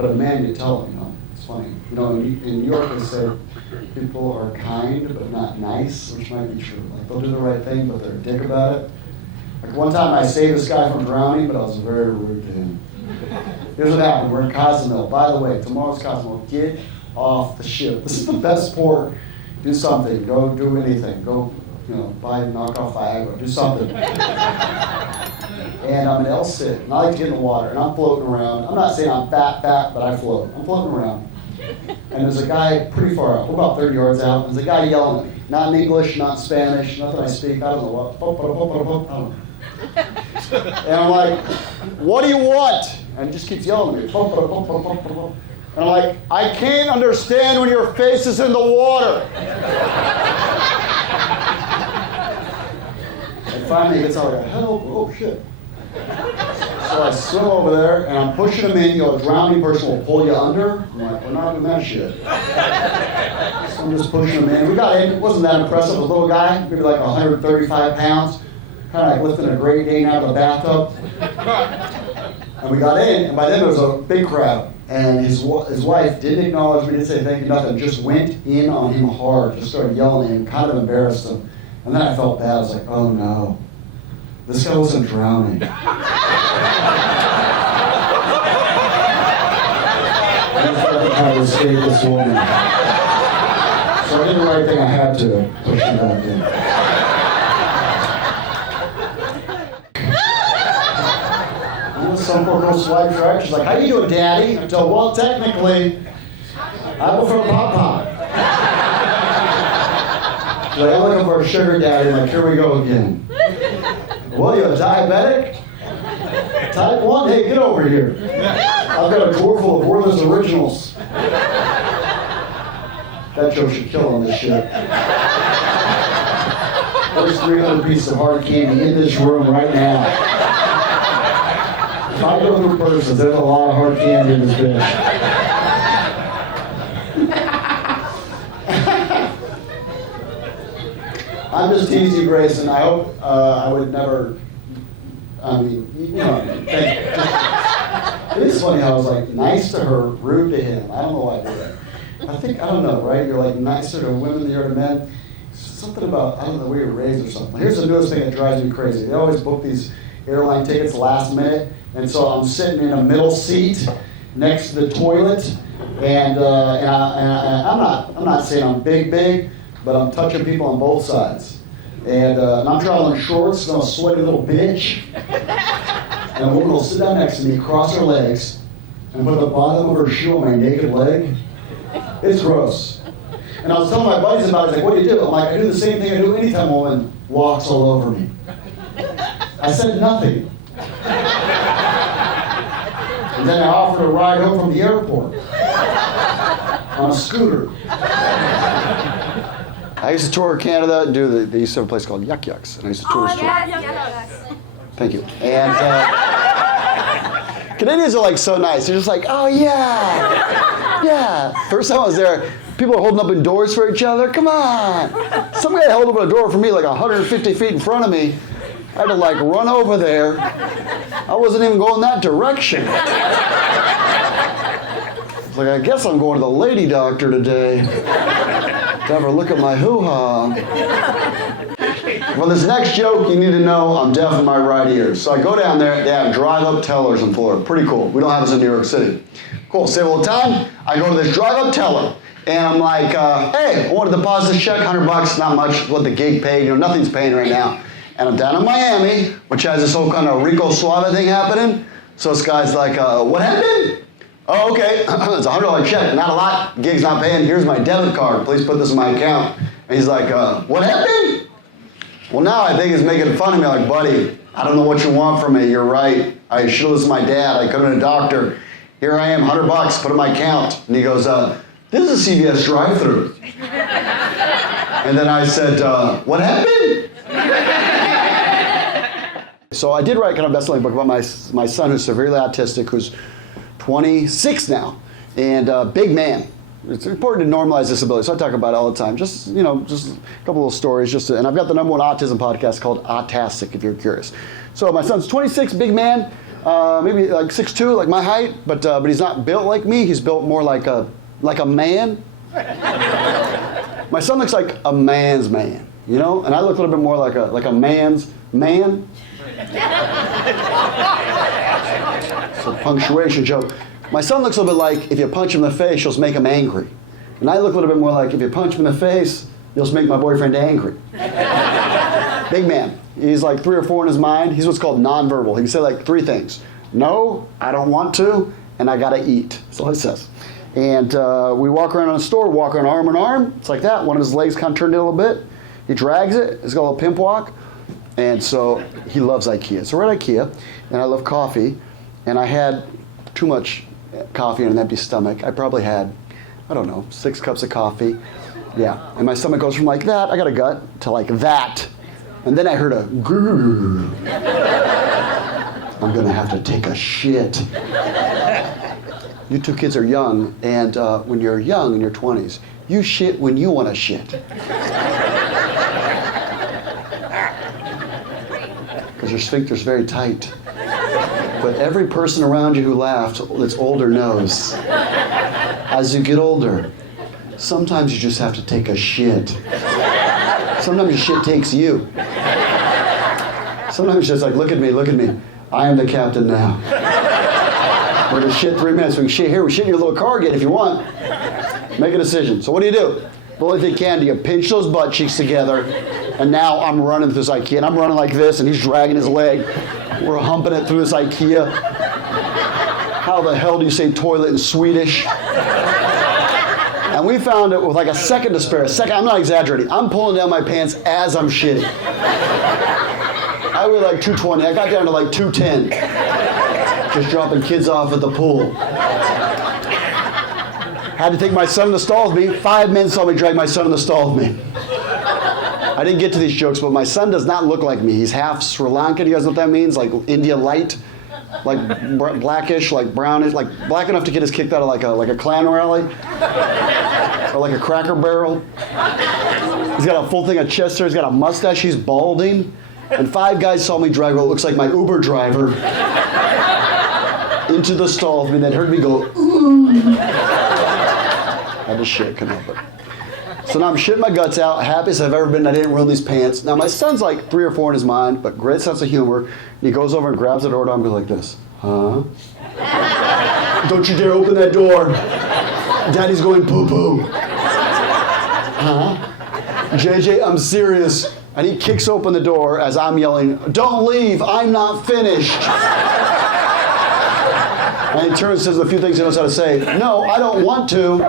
But a man, you tell him, it's funny. In New York they say people are kind but not nice, which might be true. Like they'll do the right thing, but they're a dick about it. Like one time I saved this guy from drowning, but I was very rude to him. Here's what happened. We're in Cozumel. By the way, tomorrow's Cozumel. Get off the ship. This is the best port. Do something. Go do anything. Go, knock off Viagra. Do something. And I'm an L-sit, and I like to get in the water, and I'm floating around. I'm not saying I'm fat, but I float. I'm floating around. And there's a guy pretty far out, about 30 yards out, and there's a guy yelling at me. Not in English, not in Spanish, nothing I speak. I don't know what. I don't know. And I'm like, what do you want? And he just keeps yelling at me. And I'm like, I can't understand when your face is in the water. And finally he gets out like, help, oh shit. So I swim over there and I'm pushing him in. A drowning person will pull you under. I'm like, we're not doing that shit. So I'm just pushing him in. We got in. It wasn't that impressive. A little guy, maybe like 135 pounds. Kind of like lifting a Great Dane out of the bathtub. And we got in, and by then there was a big crowd. And his wife didn't acknowledge me, didn't say thank you, nothing. Just went in on him hard. Just started yelling at him, kind of embarrassed him. And then I felt bad. I was like, oh no. This guy wasn't drowning. I felt how to escape this woman. So I did the right thing. I had to push him back in. Some poor girl swipes right. She's like, how you doing, Daddy? I told her, well, technically, I go for a pop-pop. She's like, I'm looking for a sugar daddy. I'm like, here we go again. Well, you're a diabetic? Type 1? Hey, get over here. I've got a drawer full of Werther's Originals. That joke should kill on this shit. There's 300 pieces of hard candy in this room right now. If I go through persons, there's a lot of hard candy in this bitch. I'm just teasing Grace, and I hope I would never, it is funny how I was like nice to her, rude to him. I don't know why I did that. I don't know, right? You're like nicer to women than you are to men. Something about, I don't know, the way you're raised or something. Here's the newest thing that drives me crazy. They always book these airline tickets last minute. And so I'm sitting in a middle seat next to the toilet, and I'm not saying I'm big, but I'm touching people on both sides. And I'm traveling in shorts, and I'm a sweaty little bitch. And a woman will sit down next to me, cross her legs, and put the bottom of her shoe on my naked leg. It's gross. And I was telling my buddies about it. He's like, what do you do? I'm like, I do the same thing I do anytime a woman walks all over me. I said nothing. And then I offered a ride home from the airport on a scooter. I used to tour Canada and they used to have a place called Yuck Yucks, and I used to tour. Thank you. And Canadians are like so nice. They're just like, oh yeah. First time I was there, people are holding up doors for each other. Come on. Some guy held up a door for me like 150 feet in front of me. I had to like run over there. I wasn't even going that direction. It's like, I guess I'm going to the lady doctor today. To have her look at my hoo-ha. Well, this next joke, you need to know I'm deaf in my right ear. So I go down there, they have drive-up tellers in Florida. Pretty cool. We don't have this in New York City. Cool, save a little time. I go to this drive-up teller. And I'm like, hey, I want to deposit this check, $100, not much, what the gig paid. Nothing's paying right now. And I'm down in Miami, which has this whole kind of Rico Suave thing happening. So this guy's like, what happened? Oh, okay, it's a $100 check, not a lot, gig's not paying, here's my debit card, please put this in my account. And he's like, what happened? Well, now I think he's making fun of me, like, buddy, I don't know what you want from me, you're right. I should have listened to my dad, I could have been a doctor. Here I am, $100, put in my account. And he goes, this is a CVS drive-thru. And then I said, what happened? So I did write kind of a best-selling book about my son who's severely autistic, who's 26 now, and big man. It's important to normalize disability, so I talk about it all the time. Just a couple of stories. And I've got the #1 autism podcast called Autastic, if you're curious. So my son's 26, big man. maybe like 6'2", like my height, but he's not built like me. He's built more like a man. My son looks like a man's man, you know, and I look a little bit more like a man's man. It's a punctuation joke. My son looks a little bit like if you punch him in the face, you'll make him angry. And I look a little bit more like if you punch him in the face, you'll just make my boyfriend angry. Big man. He's like 3 or 4 in his mind. He's what's called nonverbal. He can say like 3 things. No, I don't want to, and I gotta eat. That's all he says. And we walk around in a store, walk around arm in arm. It's like that. One of his legs kind of turned in a little bit. He drags it. He's got a little pimp walk. And so he loves IKEA. So we're at IKEA, and I love coffee. And I had too much coffee on an empty stomach. I probably had, I don't know, 6 cups of coffee. Yeah. And my stomach goes from like that, I got a gut, to like that. And then I heard a grrr. I'm going to have to take a shit. You 2 kids are young, and when you're young in your 20s, you shit when you want to shit. Because your sphincter's very tight. But every person around you who laughed that's older knows, as you get older, sometimes you just have to take a shit. Sometimes your shit takes you. Sometimes it's just like, look at me, look at me. I am the captain now. We're gonna shit 3 minutes. We can shit here, we shit in your little car again if you want. Make a decision. So what do? The only thing you can do, you pinch those butt cheeks together, and now I'm running through this IKEA, and I'm running like this, and he's dragging his leg. We're humping it through this IKEA. How the hell do you say toilet in Swedish? And we found it with like a second to spare. I'm not exaggerating. I'm pulling down my pants as I'm shitting. I weigh like 220. I got down to like 210. Just dropping kids off at the pool. Had to take my son in the stall with me. 5 men saw me drag my son in the stall with me. I didn't get to these jokes, but my son does not look like me. He's half Sri Lankan. You guys know what that means? Like India light, like blackish, like brownish, like black enough to get us kicked out of like a Klan rally, or like a Cracker Barrel. He's got a full thing of chest hair. He's got a mustache. He's balding. And 5 guys saw me drag what looks like my Uber driver into the stall with me, and then heard me go, ooh. Had to shit, couldn't help it. So now I'm shitting my guts out, happiest I've ever been. I didn't ruin these pants. Now my son's like 3 or 4 in his mind, but great sense of humor. He goes over and grabs the door and goes like this. Huh? Don't you dare open that door. Daddy's going poo-poo. Huh? JJ, I'm serious. And he kicks open the door as I'm yelling, don't leave, I'm not finished. And he turns and says a few things he knows how to say. No, I don't want to.